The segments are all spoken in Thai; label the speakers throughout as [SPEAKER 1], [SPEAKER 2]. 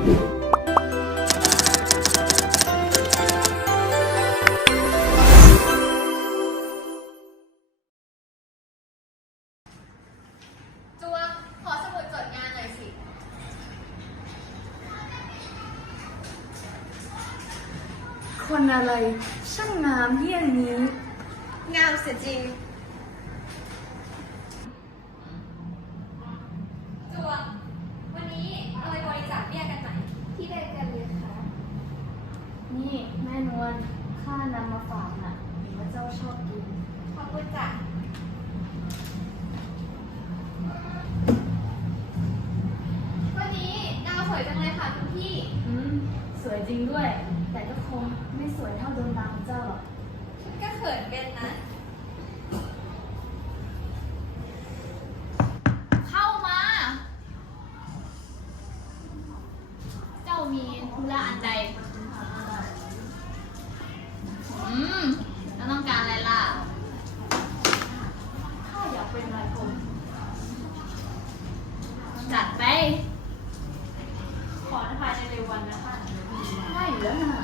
[SPEAKER 1] จวงขอสมุดจดงานหน่อยสิ
[SPEAKER 2] คนอะไรช่างงามเยี่ยงนี้
[SPEAKER 1] งามเสียจริง จวงวันนี้เอาไปบริจาคเบี้ยกันไหมที่ใดกันเลยคะ
[SPEAKER 2] นี่แม่นวลข้านำมาฝากน่ะเห็นว่าเจ้าชอบกิน
[SPEAKER 1] ขอบคุณจ้ะวันนี้ดาวสวยจังเลยค่ะคุณพี่
[SPEAKER 2] สวยจริงด้วย แต่ก็คงไม่สวยเท่าดวงตาของเจ้าหรอก
[SPEAKER 1] ฉันก็เขินเป็นนะ
[SPEAKER 2] เข้ามา เจ้ามีธุระอันใดแล้วต้องการอะไรล่ะ ข้าอยากเป็นนายพลจัดไป ขอภายในเร็ววันนะคะได้อยู่แล้วนะ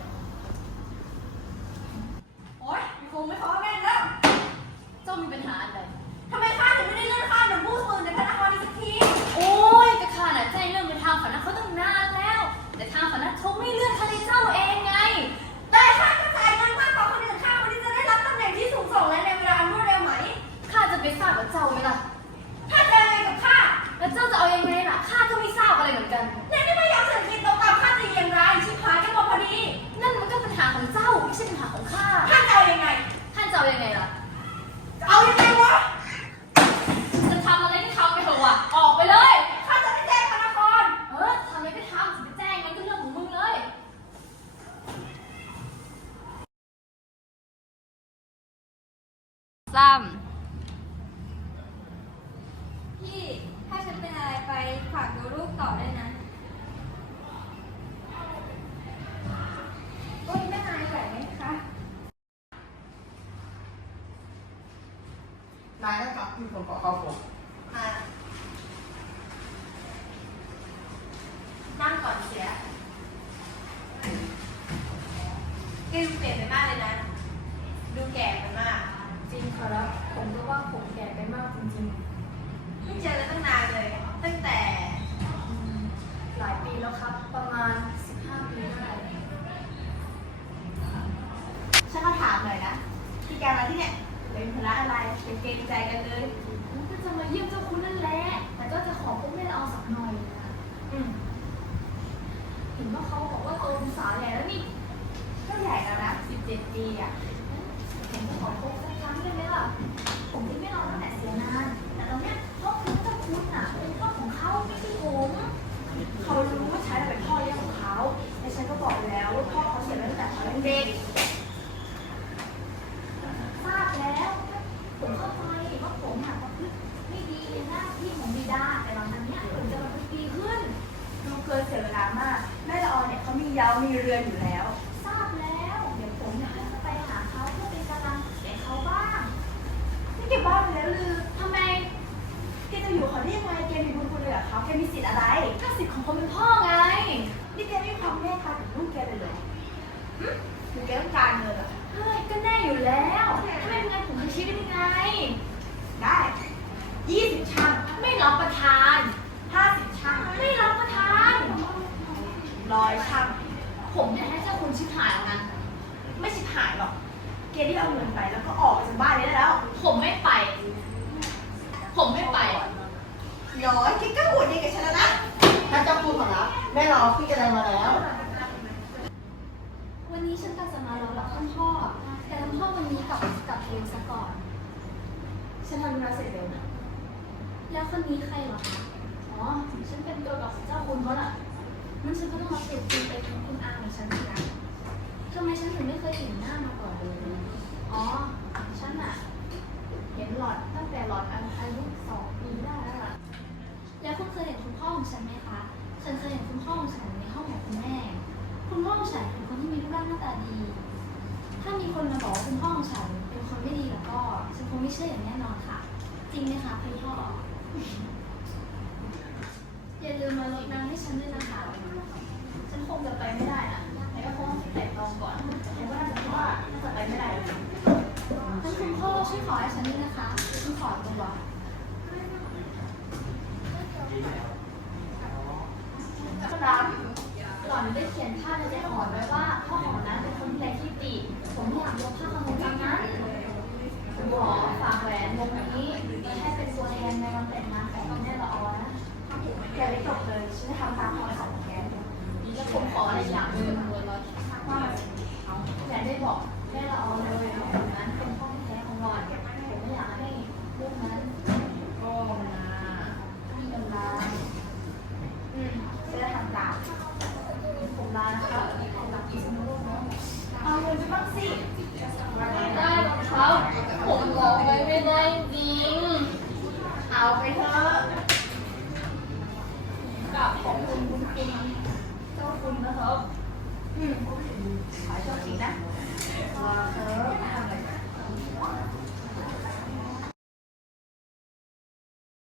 [SPEAKER 1] โอ๊ยคงไม่พอแม่แล้ว
[SPEAKER 2] เจ้ามีปัญหาอะไร
[SPEAKER 1] ทำไมข้าถึงไม่ได้เลื่อนขั้นเหมือนผู้อื่นในพระนครนี้สักที
[SPEAKER 2] โอ้ยแต่ข้าน่ะแจ้งเรื่องไปทางฝันนัทเขาตั้งนานแล้ว แต่ทางฝันนัทเขาไม่เลื่อนคดีเจ้าเองไง
[SPEAKER 1] แต่ข้าก็จ่ายเงินมากกว่าคนอื่นข้าวันนี้จะได้รับตำแหน่งที่สูงส่งและในเวลาอันรวดเร็วไหม
[SPEAKER 2] ข้าจะไปทราบกับเจ้าไหมล่ะ
[SPEAKER 1] ถ้าจะอะไรกับข้า
[SPEAKER 2] แล้วเจ้าจะเอายังไงล่ะ ข้าก็ไม่ทราบอะไรเหมือนกัน
[SPEAKER 1] ยังไม่ยอมเศรษฐกิจตกต่ำข้าจะอย่างไรชิบหายกันหมดพอดี
[SPEAKER 2] นั่นมันก็ปัญหาของเจ้าไม่ใช่ปัญหาของข้า
[SPEAKER 1] ท่านจะเอายังไง
[SPEAKER 2] ท่านจะเอายังไงล่ะ
[SPEAKER 1] เอายังไงวะ
[SPEAKER 2] จะทำอะไรก็ทำไปเถอะว่ะ ออกไปเลย
[SPEAKER 1] ข้าจะไม่แจ้งพระนคร
[SPEAKER 2] ทำอะไรก็ทำจะไปแจ้งมันก็เรื่องของมึงเลย ซ้
[SPEAKER 1] พี่ ถ้าฉันเป็นอะไรไปฝากดูลูกต่อได้นะโอ้ยแม่นายไหวไหมคะ
[SPEAKER 3] นายนะครับที่ผมขอเข้าผม
[SPEAKER 1] นั่งก่อนเสียแกดูเปลี่ยนไปมากเลยนะ ดูแก่ไปมาก
[SPEAKER 2] ำจริงขอรับ ผมก็ว่าผมแก่ไปมากจริง
[SPEAKER 1] ไม่เจอกันตั้งนานเลย ตั้งแต่
[SPEAKER 2] ๆ หลายปีแล้วครับ ประมาณ 15 ปีได้
[SPEAKER 1] ฉันมาถามหน่อยนะ ที่แกมาที่เนี่ยเป็นธุระอะไรเป็นเกรงใจกันเลย
[SPEAKER 2] ก็จะมาเยี่ยมเจ้าคุณนั่นแหละ แต่ก็จะขอพวกแม่เอาสักหน่อยนะเห็นว่าเขาบอกว่าโตเป็นสาวใหญ่แล้วนี่
[SPEAKER 1] ก็ใหญ่แล้วนะ 17 ปีอ่ะ
[SPEAKER 2] เห็นจะขอพบสักครั้งได้ไหมล่ะ ผมที่ไม่รอตั้งแต่เสียนาน แต่ตอนเนี้ยพ่อคุณเจ้าคุณน่ะเป็นพ่อของเขาไม่ใช่ผม
[SPEAKER 1] เขารู้ว่าฉันเป็นพ่อเลี้ยงของเขาแต่ฉันก็บอกแล้วว่าพ่อเขาเสียไปตั้งแต่เขายังเด็ก
[SPEAKER 2] ทราบแล้ว ผมเข้าใจว่าผมน่ะประพฤติไม่ดีในหน้าที่ของบิดา แต่หลังจากเนี้ยผมจะประพฤติดีขึ้น
[SPEAKER 1] ดูเกินเสียเวลามาก แม่ละออเนี่ยเขามีเย้ามีเรือนอยู่แล้ว
[SPEAKER 2] ทราบแล้ว เดี๋ยวผมเนี่ยจะไปหาเขาเพื่อเป็นกำลังแก่เขาบ้าง
[SPEAKER 1] นี่แกบ้าไปแล้วลือ
[SPEAKER 2] ทำไม
[SPEAKER 1] แกจะอยู่เขาได้ยังไงแกมีบุญคุณเลยกับเขาแกมีสิทธิ์อะไร
[SPEAKER 2] ก็สิทธิ์ของคนเป็นพ่อไง
[SPEAKER 1] นี่แกไม่มีความเมตตากับลูกแกเลยเหรอหรือแกต้องการเงินเหรอ
[SPEAKER 2] เฮ้ย ก็แน่อยู่แล้วถ้าไม่เป็นไงผมจะชี้ได้ยังไง
[SPEAKER 1] ได้ 20ชั่ง
[SPEAKER 2] ไม่รับประทาน
[SPEAKER 1] 50ชั่ง
[SPEAKER 2] ไม่รับประทาน
[SPEAKER 1] 100ชั่ง
[SPEAKER 2] ผมเนี่ยให้เจ้าคุณชิบหายแล้วนะ
[SPEAKER 1] ไม่ชิบหายหรอกแกที่เอาเงินไปแล้วก็ออกไปจากบ้านนี้ได้แล้ว
[SPEAKER 2] ผมไม่ไป ผมไม่ไป
[SPEAKER 1] น้อยแกก็โหดดีกับฉันแล้วนะ
[SPEAKER 3] ถ้าเจ้าคุณขอรับแม่เราพี่กระไดมาแล้ว
[SPEAKER 2] วันนี้ฉันก็จะมารอรับท่านพ่อ แต่ท่านพ่อวันนี้กลับเร็วซะก่อน
[SPEAKER 1] ฉันทำธุระเสร็จเร็วนะ
[SPEAKER 2] แล้วคนนี้ใครเหรอคะ อ๋อ ฉันเป็นตัวกับเจ้าคุณเขาน่ะงั้นฉันก็ต้องรับเด็กจริงไปเป็นคุณอาของฉันสินะทำไมฉันถึงไม่เคยเห็นหน้ามาก่อนเลย อ๋อ ฉันอะเห็นหลอดตั้งแต่หลอดอายุ2 ปีได้แล้วล่ะ แล้วคุณเคยเห็นคุณพ่อของฉันไหมคะ ฉันเคยเห็นคุณพ่อของฉันในห้องของคุณแม่ คุณพ่อของฉันเป็นคนที่มีรูปร่างหน้าตาดี ถ้ามีคนมาบอกว่าคุณพ่อของฉันเป็นคนไม่ดีแล้วก็ ฉันคงไม่เชื่ออย่างแน่นอนค่ะ จริงไหมคะคุณพ่อ แอย่าลืมมารดน้ำให้ฉันด้วยนะคะ ฉันคงจะไปไม่ได้นะแต่ก็คงต้องแต่ตองก่อนแต่ว่าน่าจะคิดว่าน่าจะไปไม่ได้แล้วท่านคุณพ่อช่วยขอให้ฉันด้วยนะคะฉันขอตัว
[SPEAKER 1] รับ
[SPEAKER 2] หล่อนได้เขียนภาพในใจหอไว้ว่าพ่อหอนั้นเป็นคนที่ไร้ที่ติ ผมไม่อยากลบภาพความทรงจำนั้นผมขอฝากแหวนวงนี้ไว้ให้เป็นตัวแทนในวันแต่งงานของแม่ละออนะ
[SPEAKER 1] แกไม่จบเลย ฉันจะทำตามคำสั่งของแก
[SPEAKER 2] แล้วผมขออะไรอย่างหนึ่งเลยว่าแกได้บอกแม่ละออเลยว่าผมนั้นเป็นพ่อแท้ของหล่อนผมไม่อยากให้ลูกนั้น
[SPEAKER 3] ก็นะ
[SPEAKER 2] มีกำลัง
[SPEAKER 1] ฉันจะทำตาม
[SPEAKER 2] ผมลานะคะผมรักที่สมุทรเนาะ
[SPEAKER 1] เอาเงินไปบ้างสิ
[SPEAKER 2] ได้รองเท้าผมรอไว้ไม่ได้จริง
[SPEAKER 1] เอาไปเถอะ
[SPEAKER 2] กับขอบคุณคุณ